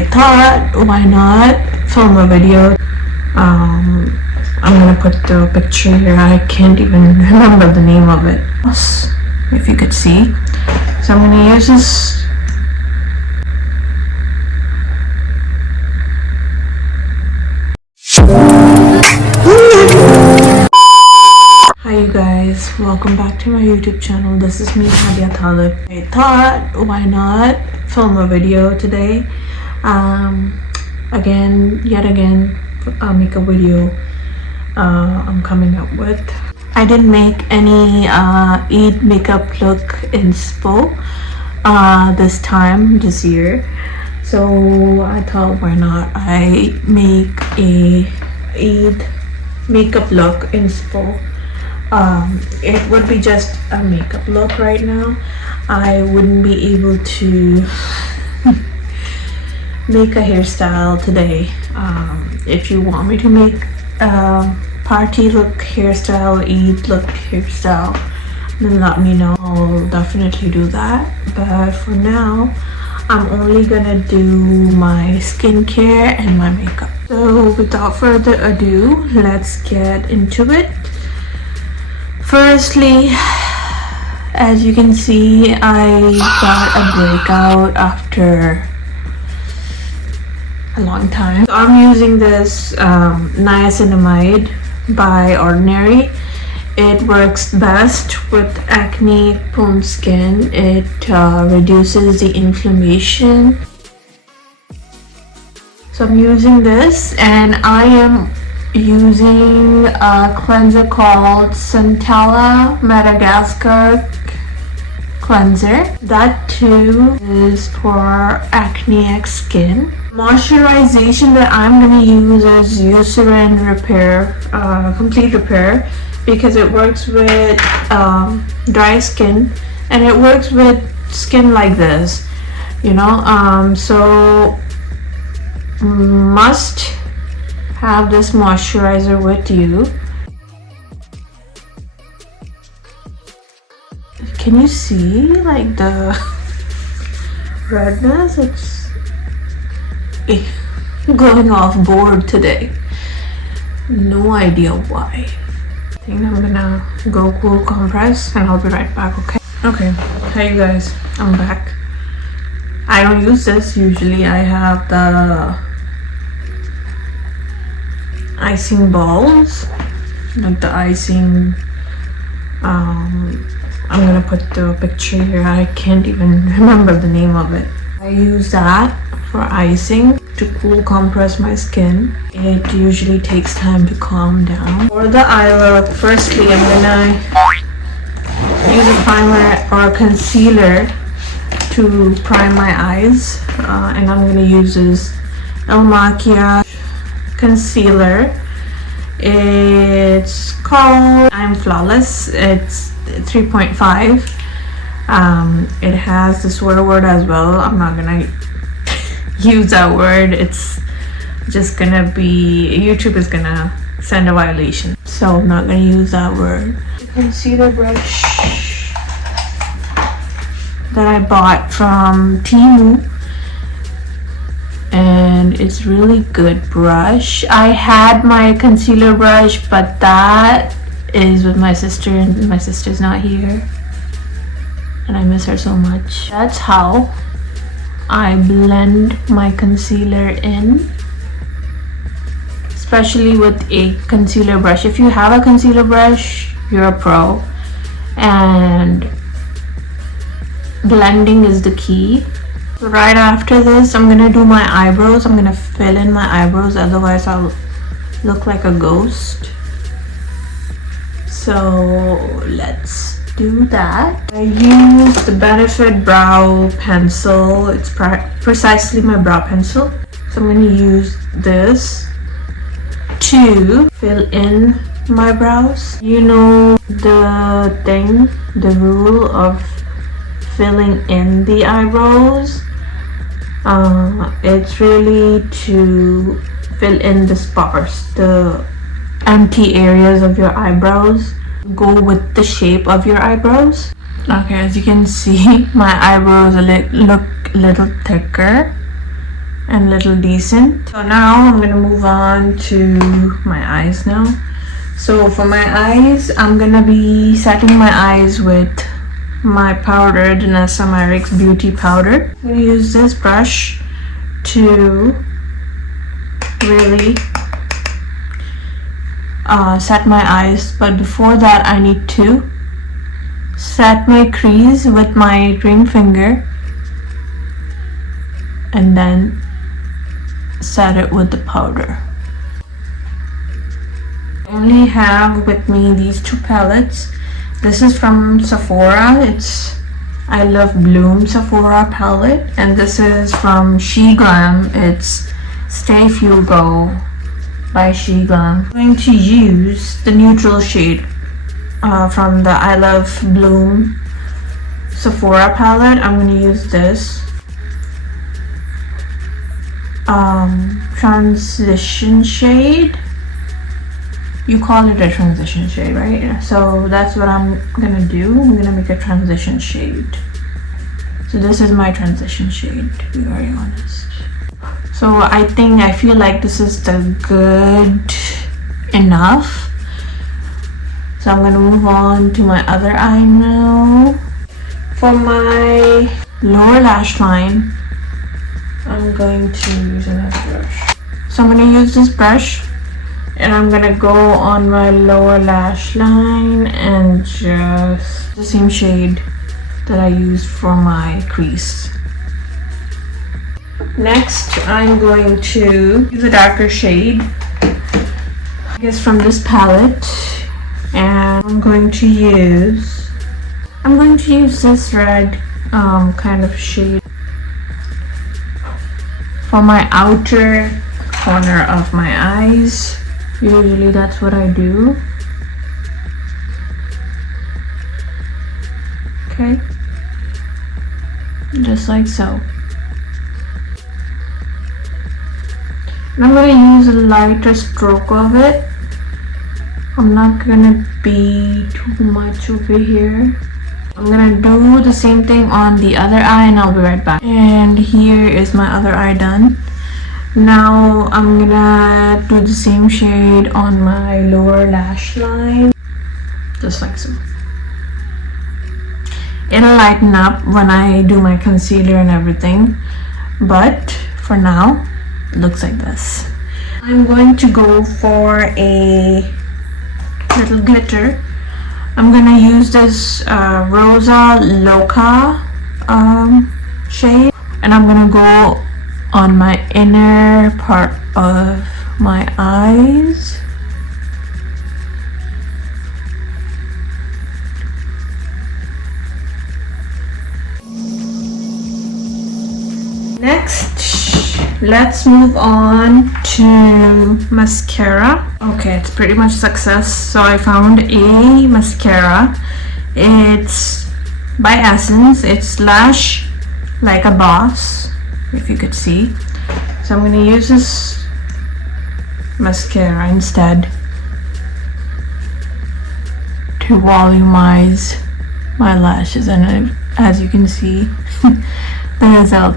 I thought, why not film a video? I'm gonna put the picture here. I can't even remember the name of it, if you could see. So I'm gonna use this. Hi you guys, welcome back to my YouTube channel. This is me, Hadia Talib. I thought, why not film a video today? Yet again, make a video I'm coming up with. I didn't make any Eid makeup look inspo this year. So I thought, why not I make a Eid makeup look inspo. It would be just a makeup look right now. I wouldn't be able to make a hairstyle today. If you want me to make a party look hairstyle, Eid look hairstyle, then let me know. I'll definitely do that. But for now, I'm only gonna do my skincare and my makeup. So without further ado, let's get into it. Firstly, as you can see, I got a breakout after a long time. So I'm using this niacinamide by Ordinary. It works best with acne prone skin. It reduces the inflammation. So I'm using this, and I am using a cleanser called Centella Madagascar cleanser. That too is for acneic skin. Moisturization that I'm going to use is Eucerin Repair, Complete Repair, because it works with dry skin, and it works with skin like this, you know. So must have this moisturizer with you. Can you see like the redness? It's going off board today. No idea why. I think I'm gonna go cool compress and I'll be right back. Okay, hey you guys, I'm back. I don't use this usually. I have the icing balls, like the icing. I'm gonna put the picture here. I can't even remember the name of it. I use that for icing to cool compress my skin. It usually takes time to calm down. For the eye look, firstly I'm gonna use a primer or a concealer to prime my eyes, and I'm gonna use this El Makiage concealer. It's called I'm Flawless. It's 3.5. It has the swear word as well. I'm not gonna use that word. It's just gonna be, YouTube is gonna send a violation, so I'm not gonna use that word. Concealer brush that I bought from Temu, and it's really good brush. I had my concealer brush, but that is with my sister, and my sister's not here, and I miss her so much. That's how I blend my concealer in, especially with a concealer brush. If you have a concealer brush, you're a pro, and blending is the key. Right after this, I'm gonna do my eyebrows. I'm gonna fill in my eyebrows, otherwise I'll look like a ghost. So let's do that. I use the Benefit Brow Pencil. It's precisely my brow pencil. So I'm gonna use this to fill in my brows. You know the rule of filling in the eyebrows. It's really to fill in the sparse, the empty areas of your eyebrows. Go with the shape of your eyebrows. Okay, as you can see, my eyebrows look a little thicker, and a little decent. So now I'm gonna move on to my eyes now. So for my eyes, I'm gonna be setting my eyes with my powder, the Nessa Beauty powder. I'm gonna use this brush to really set my eyes, but before that I need to set my crease with my ring finger and then set it with the powder. I only have with me these two palettes. This is from Sephora. It's I Love Bloom Sephora palette, and this is from Eid Glam. It's Stay Fuel Go by Eid Glam. I'm going to use the neutral shade from the I Love Bloom Sephora palette. I'm going to use this transition shade. You call it a transition shade, right? So that's what I'm gonna do. I'm gonna make a transition shade. So this is my transition shade, to be very honest. So I feel like this is the good enough. So I'm gonna move on to my other eye now. For my lower lash line, I'm going to use another brush. So I'm gonna use this brush and I'm gonna go on my lower lash line and just the same shade that I used for my crease. Next, I'm going to use a darker shade, I guess from this palette, and I'm going to use this red kind of shade for my outer corner of my eyes. Usually that's what I do. Okay, just like so. And I'm gonna use a lighter stroke of it. I'm not gonna be too much over here. I'm gonna do the same thing on the other eye and I'll be right back. And here is my other eye done. Now I'm gonna do the same shade on my lower lash line, just like so. It'll lighten up when I do my concealer and everything, but for now, it looks like this. I'm going to go for a little glitter. I'm gonna use this Rosa Loca shade, and I'm gonna go on my inner part of my eyes. Next, let's move on to mascara. Okay, it's pretty much success. So I found a mascara. It's by Essence. It's Lash Like a Boss, if you could see. So I'm going to use this mascara instead to volumize my lashes, and as you can see the result.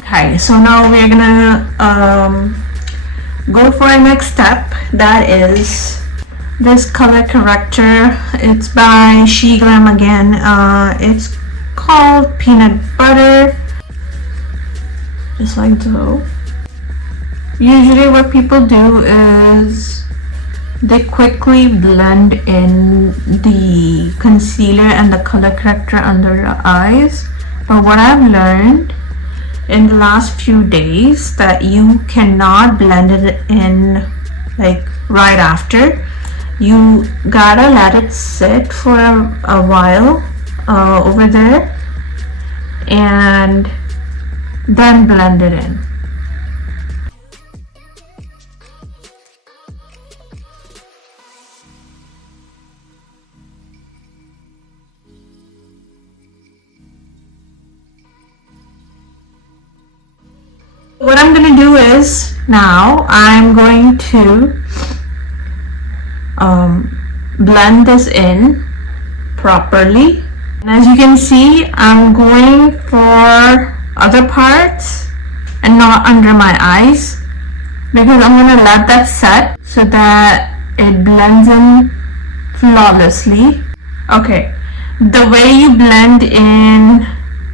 Okay, so now we're gonna go for our next step. That is this color corrector. It's by Eid Glam again. It's called Peanut Butter, just like so. Usually what people do is they quickly blend in the concealer and the color corrector under the eyes, but what I've learned in the last few days that you cannot blend it in like right after. You gotta let it sit for a while over there and then blend it in. What I'm going to do is, now I'm going to blend this in properly. As you can see, I'm going for other parts and not under my eyes, because I'm going to let that set so that it blends in flawlessly. Okay, the way you blend in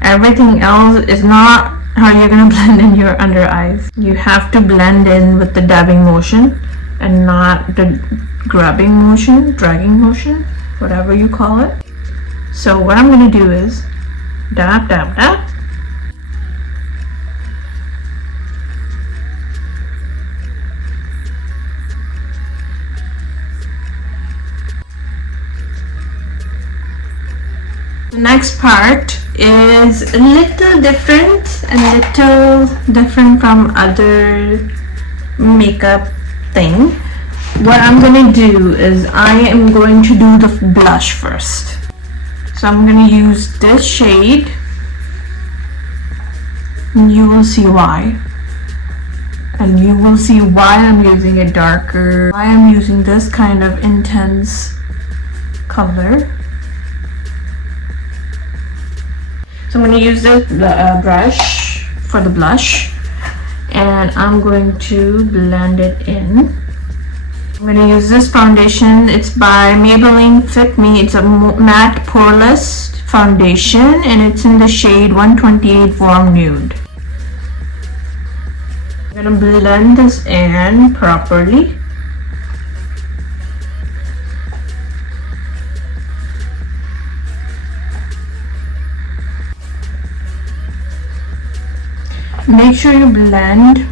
everything else is not how you're going to blend in your under eyes. You have to blend in with the dabbing motion and not the grabbing motion, dragging motion, whatever you call it. So what I'm going to do is dab, dab, dab. The next part is a little different from other makeup thing. What I'm going to do is I am going to do the blush first. So I'm going to use this shade, and you will see why. And you will see why I'm using it darker, why I'm using this kind of intense color. So I'm going to use this brush for the blush, and I'm going to blend it in. I'm going to use this foundation. It's by Maybelline Fit Me. It's a matte poreless foundation, and it's in the shade 128 Warm Nude. I'm going to blend this in properly. Make sure you blend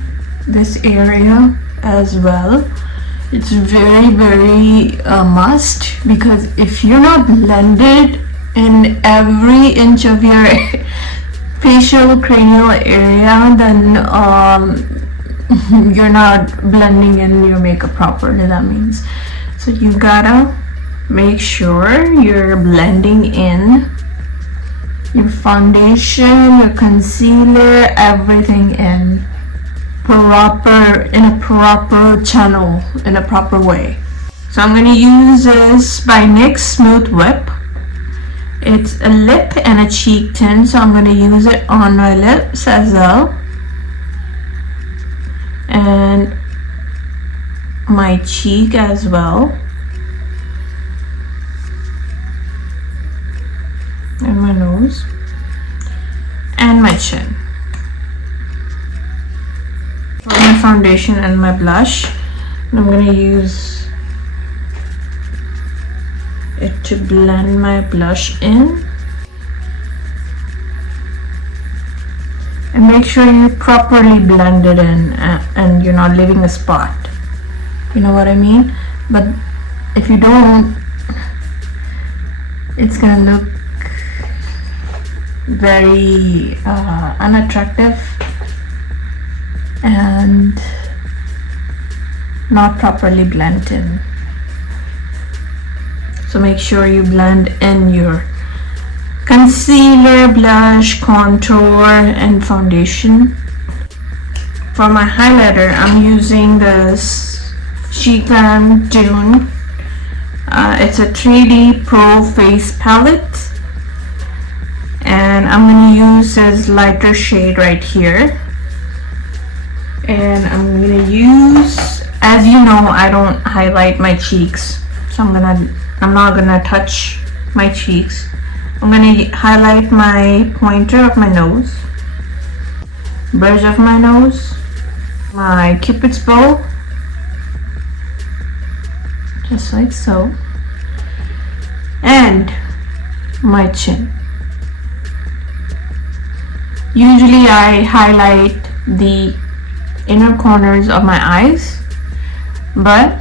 this area as well. It's very must, because if you're not blended in every inch of your facial cranial area, then you're not blending in your makeup properly, that means. So you gotta make sure you're blending in your foundation, your concealer, everything in a proper channel, in a proper way. So I'm going to use this by NYX Smooth Whip. It's a lip and a cheek tint, so I'm going to use it on my lips as well, and my cheek as well, and my nose and my chin. For my foundation and my blush, and I'm going to use it to blend my blush in. And make sure you properly blend it in, and you're not leaving a spot. You know what I mean? But if you don't, it's going to look very unattractive and not properly blend in. So make sure you blend in your concealer, blush, contour, and foundation. For my highlighter, I'm using this Eid Glam Look. It's a 3D Pro Face Palette, and I'm going to use this lighter shade right here. And I'm going to use, as you know, I don't highlight my cheeks, so I'm not gonna touch my cheeks. I'm gonna highlight my pointer of my nose, bridge of my nose, my cupid's bow, just like so, and my chin. Usually I highlight the inner corners of my eyes, but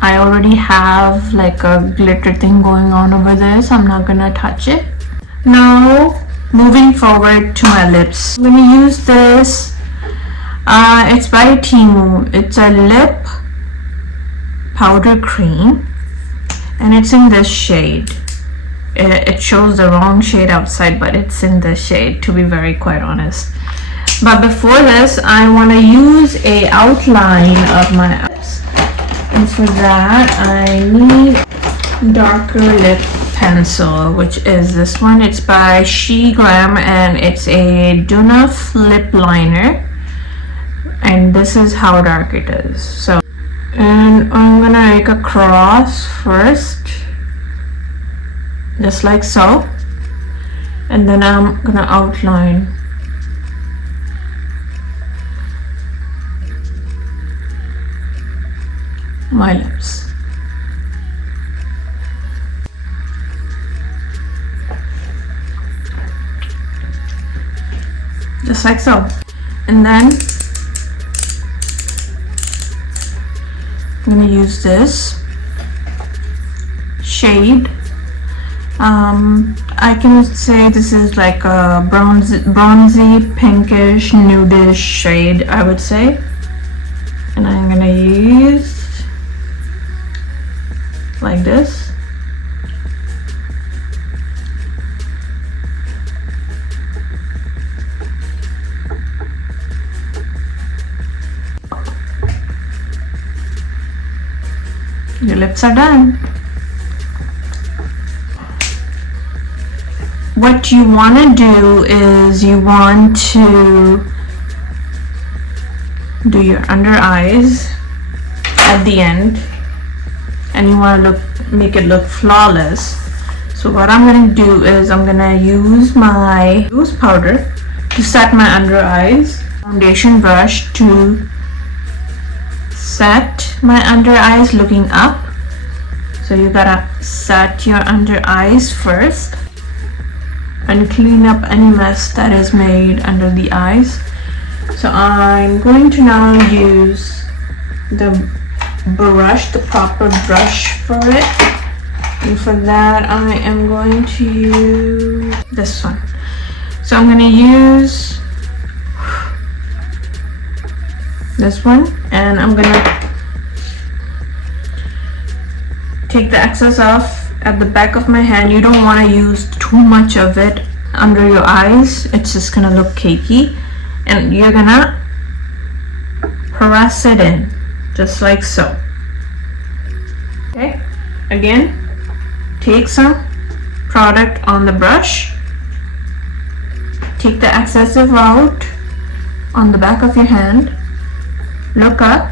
I already have like a glitter thing going on over there, so I'm not gonna touch it. Now moving forward to my lips, I'm gonna use this. It's by Timu. It's a lip powder cream, and it's in this shade. It shows the wrong shade outside, but it's in this shade, to be very quite honest. But before this, I want to use a outline of my lips, and for that I need darker lip pencil, which is this one. It's by Eid Glam and it's a Dunaf lip liner, and this is how dark it is. So, and I'm gonna make a cross first, just like so, and then I'm gonna outline my lips. Just like so. And then I'm gonna use this shade. I can say this is like a bronzy, pinkish, nudish shade, I would say. And I'm gonna use like this. Your lips are done. What you want to do is you want to do your under eyes at the end, and you want to make it look flawless. So what I'm going to do is I'm going to use my loose powder to set my under eyes, foundation brush to set my under eyes looking up. So you gotta set your under eyes first and clean up any mess that is made under the eyes. So I'm going to now use the brush, the proper brush for it, and for that I am going to use this one. So I'm going to use this one, and I'm gonna take the excess off at the back of my hand. You don't want to use too much of it under your eyes, it's just gonna look cakey, and you're gonna press it in just like so. Okay, again, take some product on the brush, take the excessive out on the back of your hand, look up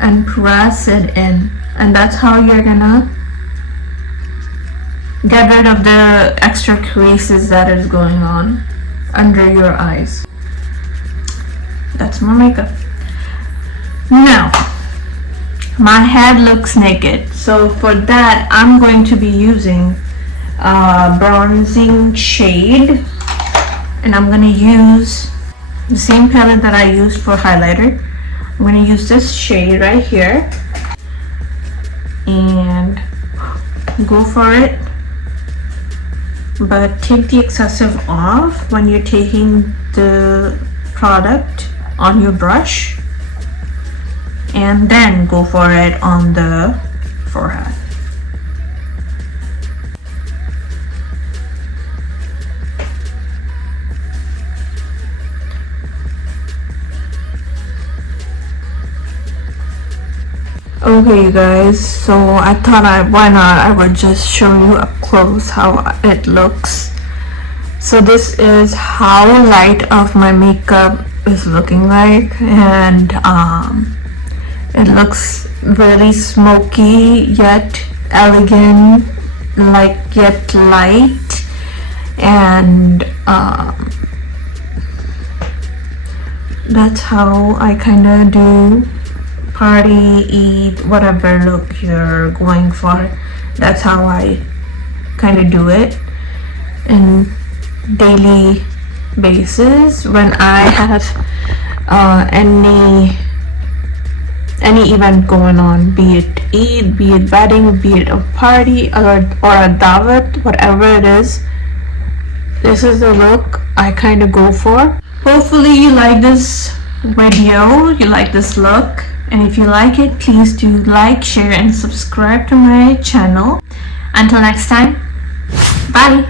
and press it in, and that's how you're gonna get rid of the extra creases that is going on under your eyes. That's my makeup. Now my head looks naked, so for that I'm going to be using a bronzing shade, and I'm gonna use the same palette that I used for highlighter. I'm going to use this shade right here and go for it, but take the excessive off when you're taking the product on your brush, and then go for it on the forehead. Okay you guys, so I thought why not I would just show you up close how it looks. So this is how light of my makeup is looking like, and it looks really smoky yet elegant, like yet light, and that's how I kind of do party, eat, whatever look you're going for. That's how I kind of do it in daily basis when I have any event going on, be it Eid, be it wedding, be it a party or a dawat, whatever it is. This is the look I kind of go for. Hopefully you like this video, you like this look. And if you like it, please do like, share and subscribe to my channel. Until next time, bye.